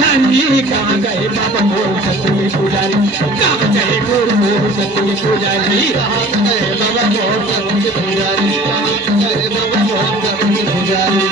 धनी कहाँ गए बाबा मोर सतुगे पुजारी कहाँ गए गुरु मोर सतुगे पुजारी कहाँ गए बाबा मोर सतुगे पुजारी कहाँ गए बाबा मोर सतुगे पुजारी